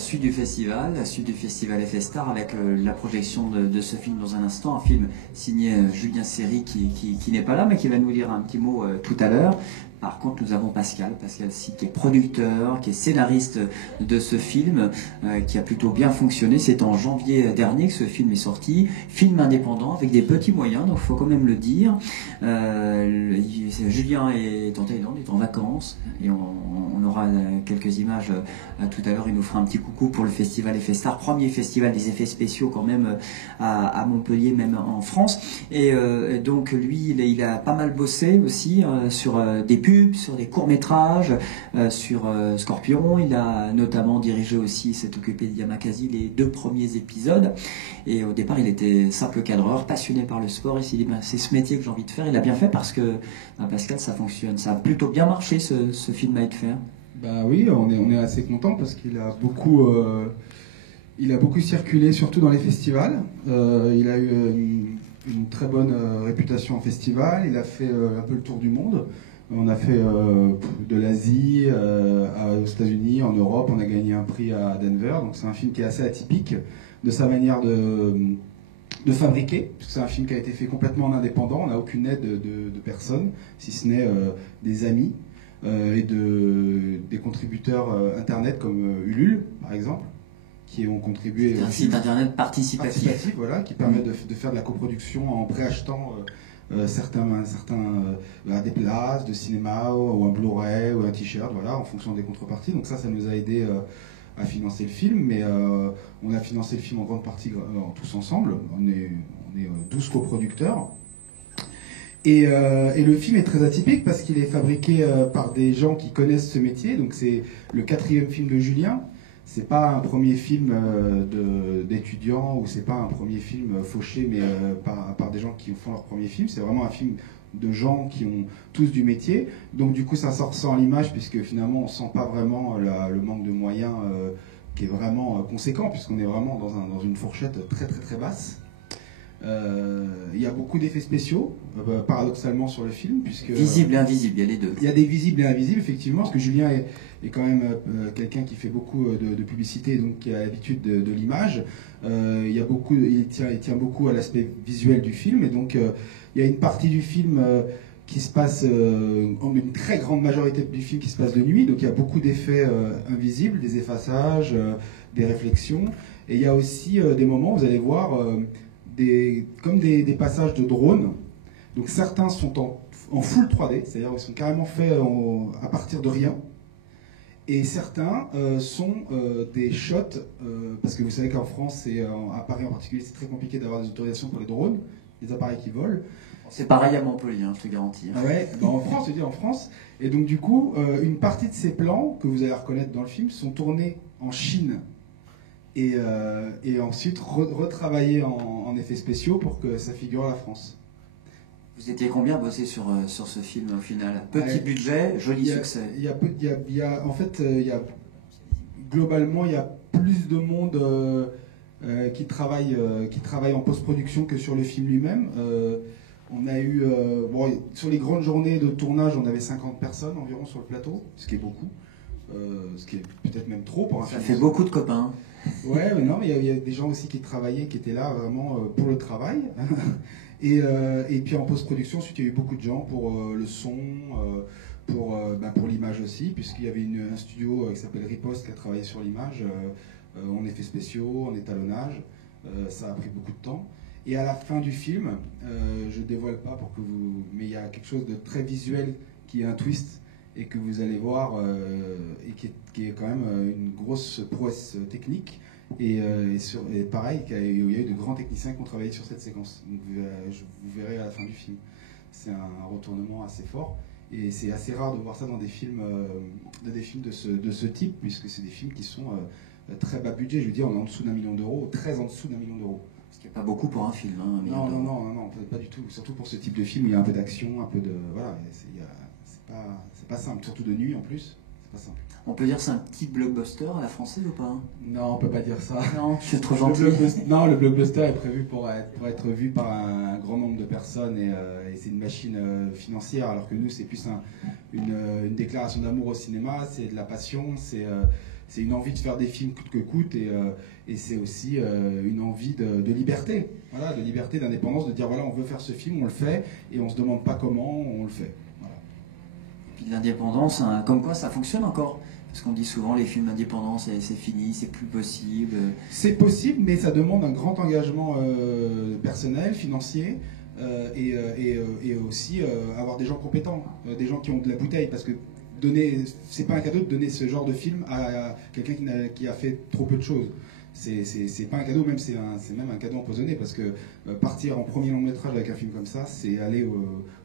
suite du festival, FS-Star, avec la projection de ce film dans un instant, un film signé Julien Seri qui n'est pas là, mais qui va nous dire un petit mot tout à l'heure. Par contre, nous avons Pascal Si, qui est producteur, qui est scénariste de ce film, qui a plutôt bien fonctionné. C'est en janvier dernier que ce film est sorti. Film indépendant, avec des petits moyens, donc il faut quand même le dire. Julien est en Thaïlande, il est en vacances, et on aura quelques images tout à l'heure. Il nous fera un petit coucou pour le festival FS-Star, premier festival des effets spéciaux quand même à Montpellier, même en France. Et donc lui, il a pas mal bossé aussi sur des pubs, sur des courts-métrages, sur Scorpion. Il a notamment dirigé aussi, s'est occupé de Yamakasi, les 2 premiers épisodes. Et au départ, il était simple cadreur, passionné par le sport. Il s'est dit, c'est ce métier que j'ai envie de faire. Il a bien fait parce que, Pascal, ça fonctionne. Ça a plutôt bien marché, ce film à être fait. Bah oui, on est assez content parce qu'il a beaucoup circulé, surtout dans les festivals. Il a eu une très bonne réputation en festival. Il a fait un peu le tour du monde. On a fait de l'Asie aux États-Unis, en Europe. On a gagné un prix à Denver. Donc c'est un film qui est assez atypique de sa manière de fabriquer, puisque c'est un film qui a été fait complètement en indépendant. On n'a aucune aide de personne, si ce n'est des amis et des contributeurs internet comme Ulule, par exemple, qui ont contribué. C'est un site internet participatif, voilà, qui permet de faire de la coproduction en préachetant des places de cinéma ou un Blu-ray ou un t-shirt, voilà, en fonction des contreparties. Donc ça nous a aidé à financer le film, mais on a financé le film en grande partie tous ensemble. On est 12 coproducteurs. Et le film est très atypique parce qu'il est fabriqué par des gens qui connaissent ce métier. Donc c'est le 4e film de Julien. C'est pas un premier film d'étudiants ou c'est pas un premier film fauché, mais par des gens qui font leur premier film. C'est vraiment un film de gens qui ont tous du métier. Donc du coup, ça sort sans l'image, puisque finalement, on sent pas vraiment le manque de moyens qui est vraiment conséquent, puisqu'on est vraiment dans une fourchette très très très basse. Il y a beaucoup d'effets spéciaux, paradoxalement, sur le film, puisque visible et invisible, il y a les deux. Il y a des visibles et invisibles, effectivement, parce que Julien est quand même quelqu'un qui fait beaucoup de publicité, donc qui a l'habitude de l'image. Il tient beaucoup à l'aspect visuel du film, et donc il y a une partie du film qui se passe, une très grande majorité du film qui se passe de nuit, donc il y a beaucoup d'effets invisibles, des effaçages, des réflexions, et il y a aussi des moments où vous allez voir comme des passages de drones. Donc certains sont en full 3D, c'est-à-dire ils sont carrément faits à partir de rien. Et certains sont des shots, parce que vous savez qu'en France, à Paris en particulier, c'est très compliqué d'avoir des autorisations pour les drones, les appareils qui volent. C'est pareil à Montpellier, je te garantis. Ah ouais, en France, je veux dire en France. Et donc du coup, une partie de ces plans, que vous allez reconnaître dans le film, sont tournés en Chine. Et ensuite retravaillés en effets spéciaux pour que ça figure à la France. Vous étiez combien bossé sur ce film au final? Petit budget, joli succès. Globalement, il y a plus de monde qui travaille en post-production que sur le film lui-même. On a eu, sur les grandes journées de tournage, on avait 50 personnes environ sur le plateau, ce qui est beaucoup. Ce qui est peut-être même trop pour un film. Ça fait beaucoup de copains. Ouais, mais non, mais il y a des gens aussi qui travaillaient, qui étaient là vraiment pour le travail. Et puis en post-production, ensuite, il y a eu beaucoup de gens pour le son, pour l'image aussi, puisqu'il y avait un studio qui s'appelle Riposte qui a travaillé sur l'image, en effets spéciaux, en étalonnage. Ça a pris beaucoup de temps. Et à la fin du film, je ne dévoile pas mais il y a quelque chose de très visuel qui est un twist et que vous allez voir et qui est quand même une grosse prouesse technique. Et pareil, il y a eu de grands techniciens qui ont travaillé sur cette séquence. Donc vous verrez à la fin du film. C'est un retournement assez fort. Et c'est assez rare de voir ça dans des films, de ce type, puisque c'est des films qui sont très bas budget. Je veux dire, on est en dessous d'1 million d'euros, très en dessous d'1 million d'euros. Ce qui n'est pas beaucoup pour un film. Hein, non, pas du tout. Surtout pour ce type de film, il y a un peu d'action, un peu de... Voilà, c'est pas simple. Surtout de nuit en plus, c'est pas simple. On peut dire que c'est un petit blockbuster à la française ou pas? Non, on peut pas dire ça. Non, je suis trop gentil. Le blockbuster est prévu pour être vu par un grand nombre de personnes et c'est une machine financière, alors que nous, c'est plus une déclaration d'amour au cinéma, c'est de la passion, c'est une envie de faire des films coûte que coûte, et c'est aussi une envie de liberté, voilà, de liberté, d'indépendance, de dire voilà, on veut faire ce film, on le fait, et on se demande pas comment, on le fait. Voilà. Et puis l'indépendance, hein, comme quoi ça fonctionne encore. Parce qu'on dit souvent les films indépendants, c'est fini, c'est plus possible. C'est possible, mais ça demande un grand engagement personnel, financier, et aussi avoir des gens compétents, des gens qui ont de la bouteille, parce que c'est pas un cadeau de donner ce genre de film à quelqu'un qui a fait trop peu de choses. C'est pas un cadeau, même c'est même un cadeau empoisonné, parce que partir en premier long métrage avec un film comme ça, c'est aller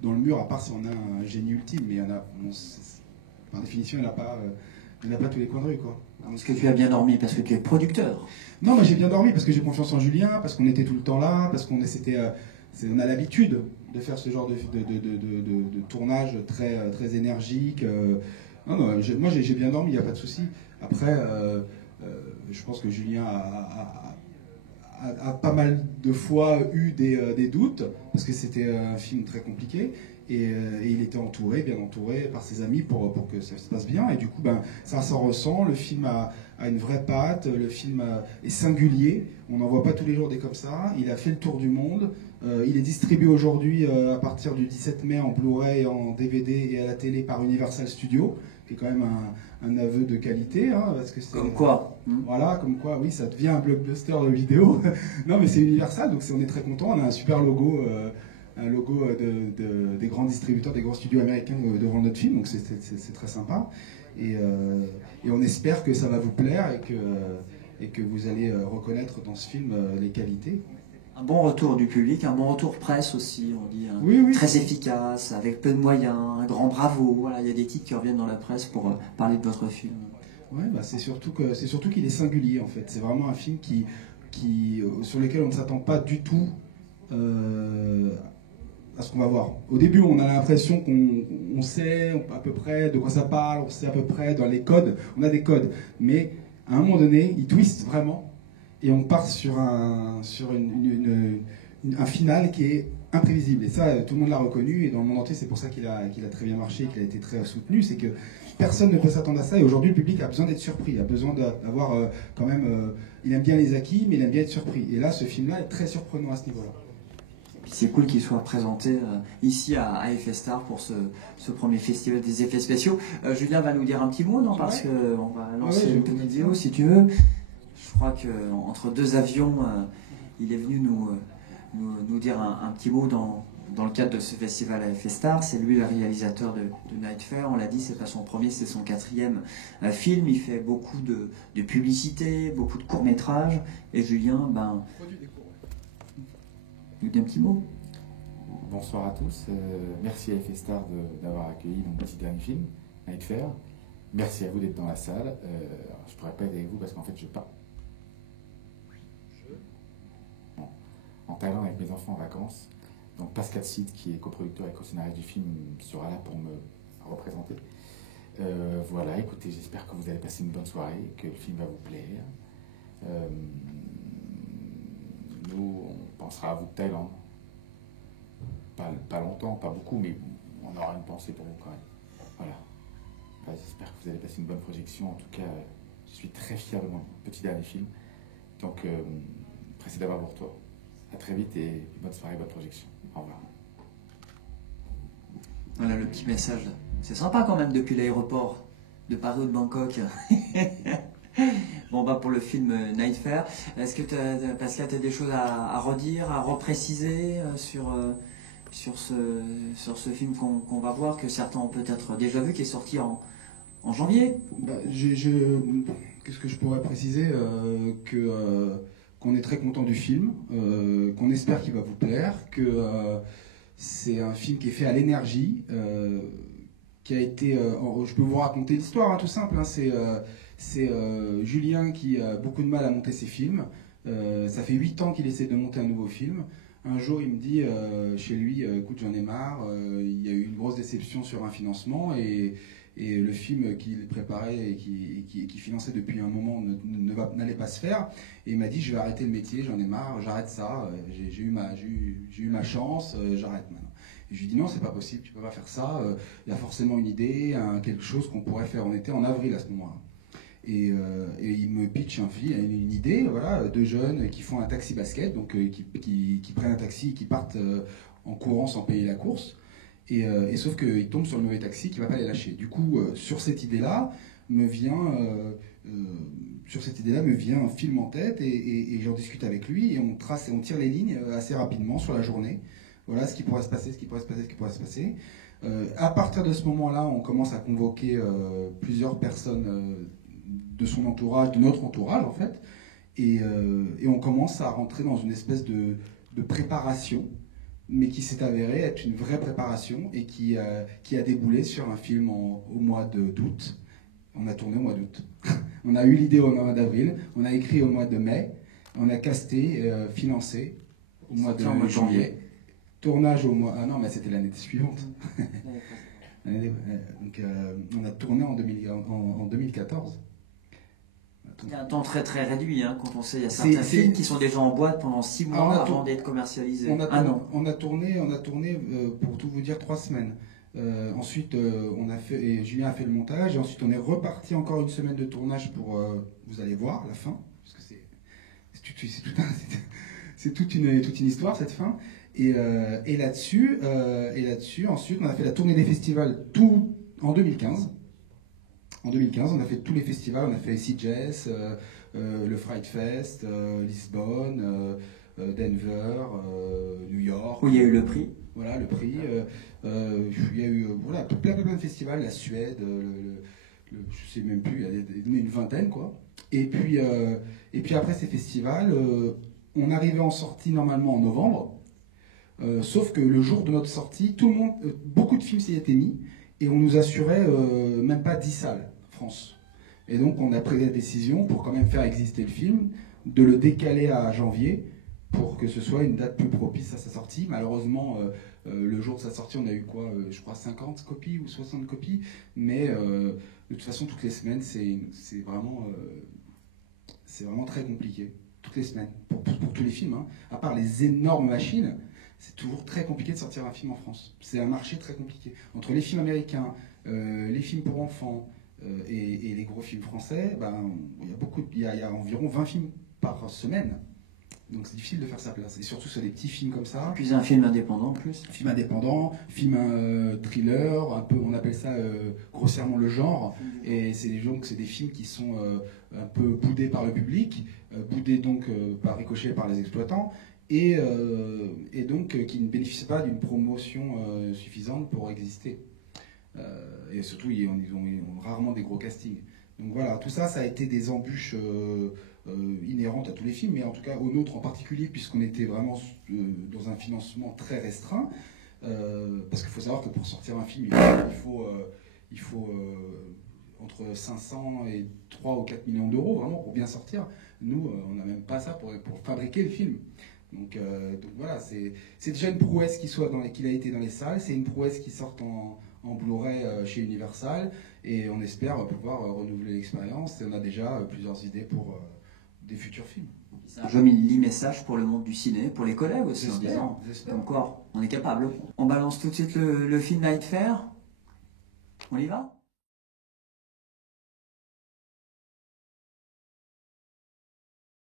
dans le mur, à part si on a un génie ultime, mais par définition, il n'y en a pas. Il n'y en a pas tous les coins de rue, quoi. Est-ce que tu as bien dormi parce que tu es producteur? Non, mais j'ai bien dormi parce que j'ai confiance en Julien, parce qu'on était tout le temps là, parce qu'on on a l'habitude de faire ce genre de tournage très énergique. Non, moi j'ai bien dormi, il n'y a pas de souci. Après, je pense que Julien a pas mal de fois eu des doutes, parce que c'était un film très compliqué. Et il était bien entouré par ses amis pour que ça se passe bien. Et du coup, ça s'en ressent. Le film a une vraie patte. Le film est singulier. On n'en voit pas tous les jours des comme ça. Il a fait le tour du monde. Il est distribué aujourd'hui à partir du 17 mai en Blu-ray, en DVD et à la télé par Universal Studios, qui est quand même un aveu de qualité. Hein, parce que comme quoi Voilà, comme quoi, oui, ça devient un blockbuster de vidéo. Non, mais c'est Universal, donc on est très content. On a un super logo. Un logo des grands distributeurs, des grands studios américains devant notre film, donc c'est très sympa. Et on espère que ça va vous plaire et que vous allez reconnaître dans ce film les qualités. Un bon retour du public, un bon retour presse aussi, on dit. Oui. Très efficace, avec peu de moyens, un grand bravo. Voilà, il y a des titres qui reviennent dans la presse pour parler de votre film. Ouais, c'est surtout qu'il est singulier en fait. C'est vraiment un film sur lequel on ne s'attend pas du tout à ce qu'on va voir. Au début, on a l'impression qu'on sait à peu près de quoi ça parle, on sait à peu près dans les codes, on a des codes, mais à un moment donné, il twist vraiment, et on part sur un final qui est imprévisible. Et ça, tout le monde l'a reconnu, et dans le monde entier, c'est pour ça qu'il a très bien marché, qu'il a été très soutenu, c'est que personne ne peut s'attendre à ça, et aujourd'hui, le public a besoin d'être surpris, a besoin d'avoir quand même... il aime bien les acquis, mais il aime bien être surpris. Et là, ce film-là est très surprenant à ce niveau-là. C'est cool qu'il soit présenté ici à Effet Star pour ce premier festival des effets spéciaux. Julien va nous dire un petit mot, non? Parce qu'on va lancer une petite vidéo si tu veux. Je crois qu'entre deux avions, il est venu nous dire un petit mot dans le cadre de ce festival à Effet Star. C'est lui le réalisateur de Night Fair. On l'a dit, c'est pas son premier, c'est son 4e film. Il fait beaucoup de publicité, beaucoup de courts-métrages. Et Julien, nous dit un petit mot. Bonsoir à tous. Merci à Effet Star d'avoir accueilli mon petit dernier film, Night Fair. Merci à vous d'être dans la salle. Je ne pourrais pas être avec vous parce qu'en fait, je pars en Thaïlande avec mes enfants en vacances. Donc Pascal Sid, qui est coproducteur et co-scénariste du film, sera là pour me représenter. Voilà, écoutez, j'espère que vous allez passer une bonne soirée, que le film va vous plaire. Nous, on pensera à vous de Thaïlande. Pas longtemps, pas beaucoup, mais on aura une pensée pour vous quand même. Voilà. J'espère que vous allez passer une bonne projection. En tout cas, je suis très fier de mon petit dernier film. Donc, pressé d'avoir vos retours. À très vite et bonne soirée, bonne projection. Au revoir. Voilà le petit message. C'est sympa quand même depuis l'aéroport de Paris ou de Bangkok. Bon, pour le film Night Fair, est-ce que Pascal, tu as des choses à redire, à repréciser sur ce film qu'on va voir, que certains ont peut-être déjà vu, qui est sorti en janvier? Qu'est-ce que je pourrais préciser qu'on est très content du film, qu'on espère qu'il va vous plaire, que c'est un film qui est fait à l'énergie, qui a été... je peux vous raconter l'histoire, tout simple, c'est Julien qui a beaucoup de mal à monter ses films. Ça fait 8 ans qu'il essaie de monter un nouveau film. Un jour, il me dit chez lui, écoute, j'en ai marre, il y a eu une grosse déception sur un financement et le film qu'il préparait et qui finançait depuis un moment n'allait pas se faire. Et il m'a dit, je vais arrêter le métier, j'en ai marre, j'arrête ça, j'ai eu ma chance, j'arrête maintenant. Et je lui dis non, c'est pas possible, tu peux pas faire ça, il y a forcément une idée, quelque chose qu'on pourrait faire. On était en avril à ce moment-là. Et il me pitch une idée, voilà, deux jeunes qui font un taxi basket, donc qui prennent un taxi et qui partent en courant sans payer la course. Et sauf qu'ils tombent sur le mauvais taxi qui ne va pas les lâcher. Du coup, sur cette idée-là me vient un film en tête et j'en discute avec lui et on tire les lignes assez rapidement sur la journée. Voilà ce qui pourrait se passer, ce qui pourrait se passer, ce qui pourrait se passer. À partir de ce moment-là, on commence à convoquer plusieurs personnes de son entourage, de notre entourage en fait, et on commence à rentrer dans une espèce de préparation, mais qui s'est avérée être une vraie préparation et qui a déboulé sur un film au mois d'août. On a tourné au mois d'août. On a eu l'idée au mois d'avril, on a écrit au mois de mai, on a casté, financé au mois de janvier. Tournage au mois... Ah non, mais c'était l'année suivante. Donc on a tourné en 2014. Il y a un temps très très réduit, hein, quand on sait, il y a certains films qui sont déjà en boîte pendant 6 mois avant d'être commercialisés. On a tourné, pour tout vous dire, 3 semaines. Ensuite, Julien a fait le montage, et ensuite on est reparti encore une semaine de tournage pour, vous allez voir, la fin, parce que c'est toute une histoire cette fin. Et là-dessus, ensuite, on a fait la tournée des festivals tout en 2015. En 2015, on a fait tous les festivals, on a fait CJS, le Fright Fest, Lisbonne, Denver, New York. Où il y a eu le prix. Voilà, le prix. Il y a eu plein de festivals, la Suède, je sais même plus, il y a une vingtaine, quoi. Et puis après ces festivals, on arrivait en sortie normalement en novembre. Sauf que le jour de notre sortie, beaucoup de films s'y étaient mis et on nous assurait même pas 10 salles, France. Et donc on a pris la décision, pour quand même faire exister le film, de le décaler à janvier pour que ce soit une date plus propice à sa sortie. Malheureusement, le jour de sa sortie, on a eu quoi, je crois 50 copies ou 60 copies, mais de toute façon, toutes les semaines, c'est vraiment très compliqué. Toutes les semaines, pour tous les films, hein. À part les énormes machines, c'est toujours très compliqué de sortir un film en France. C'est un marché très compliqué. Entre les films américains, les films pour enfants et les gros films français, il y a environ 20 films par semaine. Donc c'est difficile de faire sa place. Et surtout sur des petits films comme ça. Puis un film indépendant en plus. Film indépendant, film thriller, un peu, on appelle ça grossièrement le genre. Et c'est des films qui sont un peu boudés par le public, boudés donc par ricochet par les exploitants. Et donc qui ne bénéficient pas d'une promotion suffisante pour exister. Et surtout, ils ont rarement des gros castings. Donc voilà, tout ça, ça a été des embûches inhérentes à tous les films, mais en tout cas au nôtre en particulier, puisqu'on était vraiment dans un financement très restreint. Parce qu'il faut savoir que pour sortir un film, il faut entre 500 et 3 ou 4 millions d'euros, vraiment, pour bien sortir. Nous, on n'a même pas ça pour fabriquer le film. Donc voilà, c'est déjà une prouesse qu'il a été dans les salles, c'est une prouesse qui sorte en Blu-ray chez Universal, et on espère pouvoir renouveler l'expérience, et on a déjà plusieurs idées pour des futurs films. C'est un joli message pour le monde du ciné, pour les collègues aussi, en disant comme quoi on est capable. On balance tout de suite le film Night Fair. On y va ?